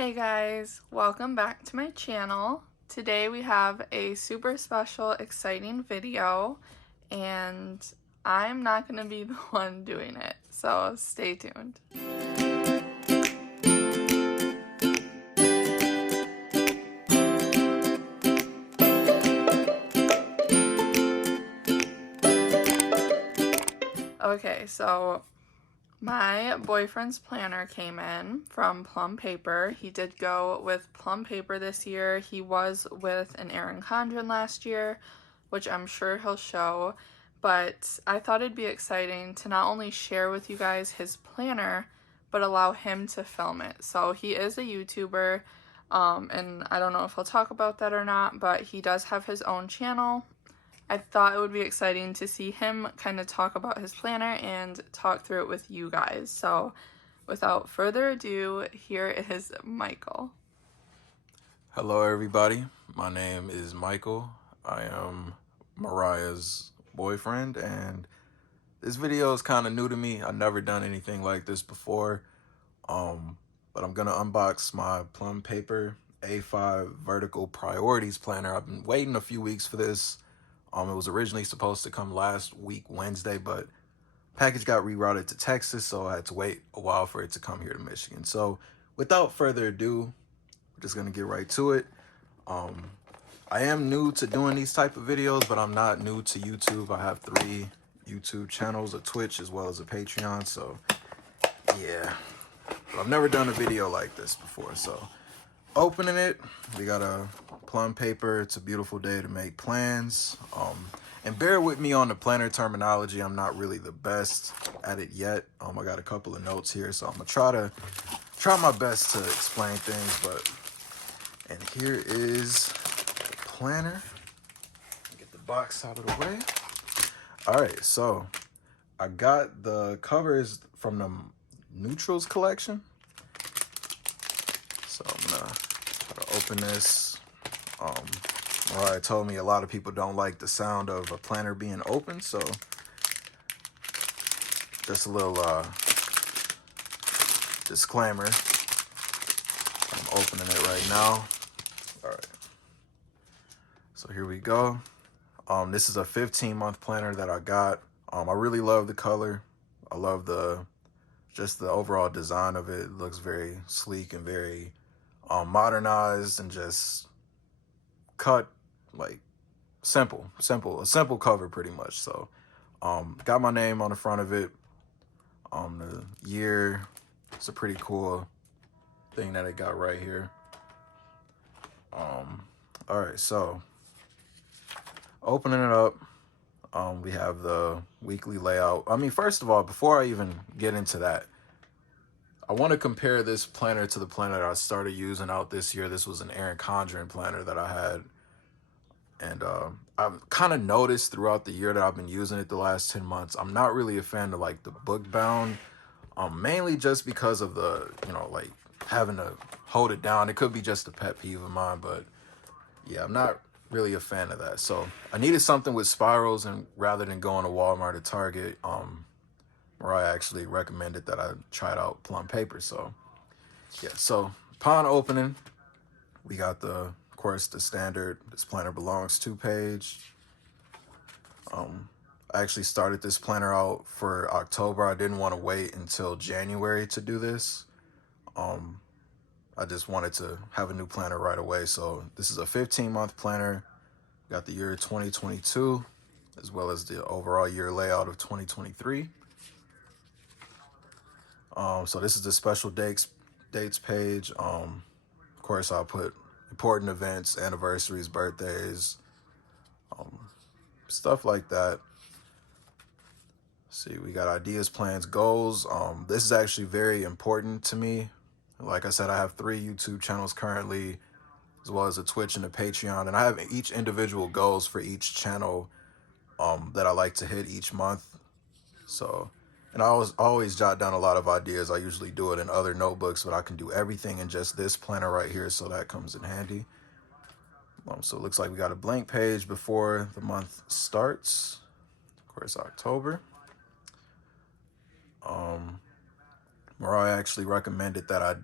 Hey guys, welcome back to my channel. Today we have a super special, exciting video, and I'm not going to be the one doing it, so stay tuned. Okay, so my boyfriend's planner came in from Plum Paper. He did go with Plum Paper this year. He was with an Erin Condren last year, which I'm sure he'll show. But I thought it'd be exciting to not only share with you guys his planner, but allow him to film it. So he is a YouTuber, and I don't know if he'll talk about that or not, but he does have his own channel. I thought it would be exciting to see him kind of talk about his planner and talk through it with you guys. So without further ado, here is Michael. Hello everybody, my name is Michael. I am Mariah's boyfriend, and this video is kind of new to me. I've never done anything like this before, but I'm gonna unbox my Plum Paper A5 Vertical Priorities Planner. I've been waiting a few weeks for this. It was originally supposed to come last week, Wednesday, but package got rerouted to Texas, so I had to wait a while for it to come here to Michigan. So without further ado, we're just gonna get right to it. I am new to doing these type of videos, but I'm not new to YouTube. I have 3 YouTube channels, a Twitch, as well as a Patreon, so yeah. But I've never done a video like this before, so opening it, we got a Plum Paper. It's a beautiful day to make plans. And bear with me on the planner terminology. I'm not really the best at it yet. I got a couple of notes here, so I'm gonna try my best to explain things. And here is the planner. Get the box out of the way. All right, so I got the covers from the Neutrals collection. So I'm gonna try to open this. Mariah told me a lot of people don't like the sound of a planner being open, so just a little disclaimer. I'm opening it right now. All right. So here we go. This is a 15-month planner that I got. I really love the color. I love just the overall design of it. It looks very sleek and very modernized, and just cut like a simple cover pretty much. So got my name on the front of it. The year, it's a pretty cool thing that it got right here. All right, so opening it up, we have the weekly layout. I mean, first of all, before I even get into that, I want to compare this planner to the planner that I started using out this year. This was an Erin Condren planner that I had. And I've kind of noticed throughout the year that I've been using it the last 10 months, I'm not really a fan of like the book bound, mainly just because of the, like having to hold it down. It could be just a pet peeve of mine, but yeah, I'm not really a fan of that. So I needed something with spirals, and rather than going to Walmart or Target, Mariah actually recommended that I try out Plum Paper. So yeah, so upon opening, we got of course, the standard "This Planner Belongs To" page. I actually started this planner out for October. I didn't want to wait until January to do this. I just wanted to have a new planner right away. So this is a 15-month planner. Got the year 2022, as well as the overall year layout of 2023. So this is the special dates page. Of course, I'll put important events, anniversaries, birthdays, stuff like that. See, we got ideas, plans, goals. This is actually very important to me. Like I said, I have 3 YouTube channels currently, as well as a Twitch and a Patreon, and I have each individual goals for each channel that I like to hit each month. So, and I always jot down a lot of ideas. I usually do it in other notebooks, but I can do everything in just this planner right here, so that comes in handy. So it looks like we got a blank page before the month starts. Of course, October. Mariah actually recommended that I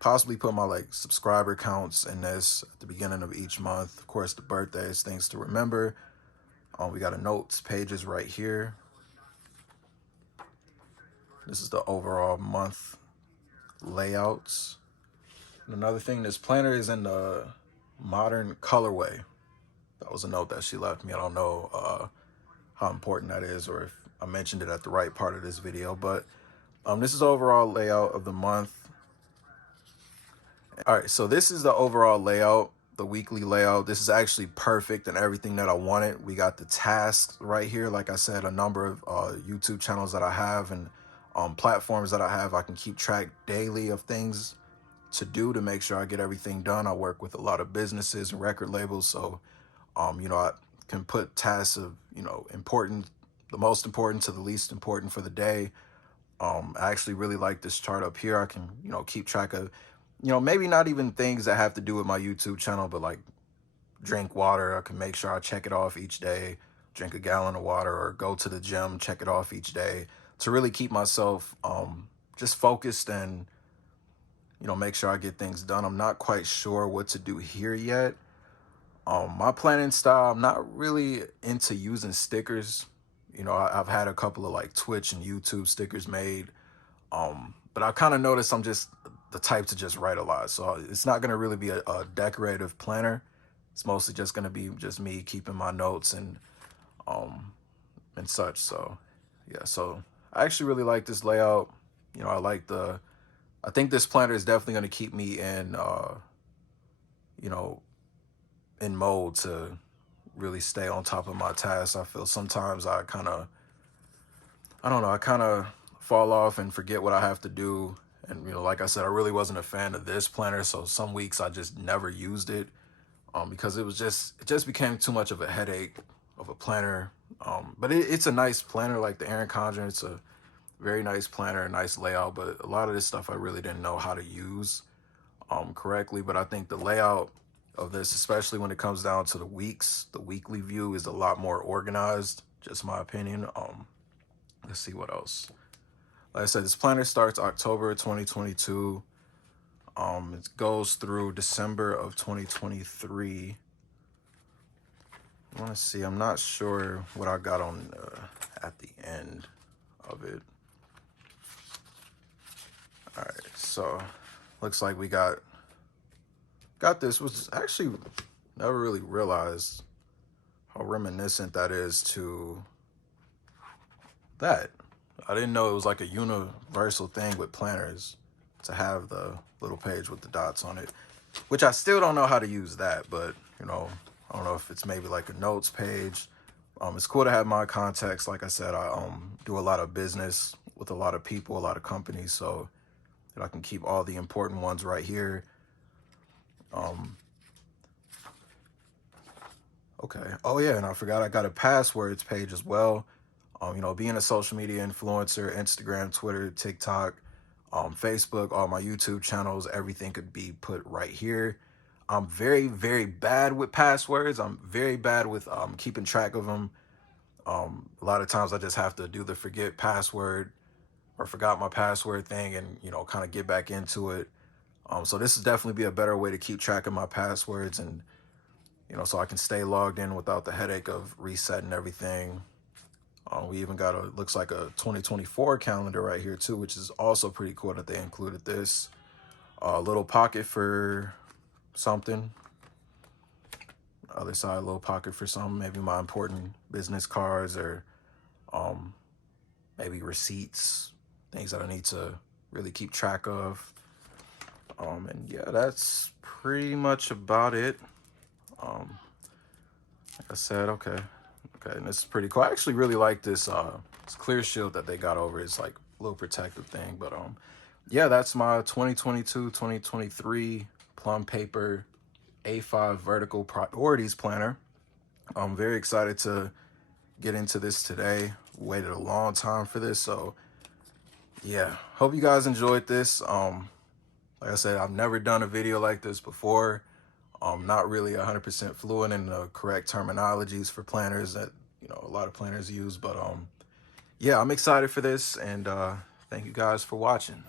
possibly put my like subscriber counts in this at the beginning of each month. Of course, the birthdays, things to remember. We got a notes pages right here. This is the overall month layouts. And another thing, this planner is in the modern colorway. That was a note that she left me. I don't know how important that is or if I mentioned it at the right part of this video, but this is the overall layout of the month. All right, so this is the overall layout, the weekly layout. This is actually perfect and everything that I wanted. We got the tasks right here. Like I said, a number of YouTube channels that I have and platforms that I have. I can keep track daily of things to do to make sure I get everything done. I work with a lot of businesses and record labels, so you know, I can put tasks of, you know, the most important to the least important for the day. I actually really like this chart up here. I can, you know, keep track of, you know, maybe not even things that have to do with my YouTube channel, but like drink water. I can make sure I check it off each day, drink a gallon of water, or go to the gym, check it off each day to really keep myself just focused and, you know, make sure I get things done. I'm not quite sure what to do here yet. My planning style, I'm not really into using stickers. You know, I've had a couple of like Twitch and YouTube stickers made. But I kind of noticed I'm just the type to just write a lot. So it's not going to really be a decorative planner. It's mostly just going to be just me keeping my notes and such. So yeah, so I actually really like this layout. You know, I think this planner is definitely going to keep me in, you know, in mode to really stay on top of my tasks. I feel sometimes I kind of fall off and forget what I have to do. And, you know, like I said, I really wasn't a fan of this planner. So some weeks I just never used it because it just became too much of a headache of a planner. But it's a nice planner, like the Erin Condren. It's a very nice planner, a nice layout. But a lot of this stuff I really didn't know how to use correctly. But I think the layout of this, especially when it comes down to the weekly view, is a lot more organized, just my opinion. Let's see what else. Like I said, this planner starts October 2022. It goes through December of 2023. I want to see, I'm not sure what I got on at the end of it. All right, so looks like we got this, which actually never really realized how reminiscent that is to that. I didn't know it was like a universal thing with planners to have the little page with the dots on it, which I still don't know how to use that, but you know, I don't know if it's maybe like a notes page. It's cool to have my contacts. Like I said, I do a lot of business with a lot of people, a lot of companies, so that I can keep all the important ones right here. Okay. Oh yeah, and I forgot I got a passwords page as well. You know, being a social media influencer, Instagram, Twitter, TikTok, Facebook, all my YouTube channels, everything could be put right here. I'm very, very bad with passwords. I'm very bad with keeping track of them. A lot of times I just have to do the forget password or forgot my password thing and, you know, kind of get back into it. So this is definitely be a better way to keep track of my passwords and, you know, so I can stay logged in without the headache of resetting everything. We even got looks like a 2024 calendar right here too, which is also pretty cool that they included this. A little pocket for something. Other side, a little pocket for something, maybe my important business cards or maybe receipts, things that I need to really keep track of. And yeah, that's pretty much about it. Like I said, okay, and this is pretty cool. I actually really like this clear shield that they got over. It's like a little protective thing, but yeah, that's my 2022-2023 Plum Paper A5 Vertical Priorities Planner. I'm very excited to get into this today. Waited a long time for this, so yeah, hope you guys enjoyed this. Like I said, I've never done a video like this before. I'm not really 100% fluent in the correct terminologies for planners that, you know, a lot of planners use, but yeah, I'm excited for this, and thank you guys for watching.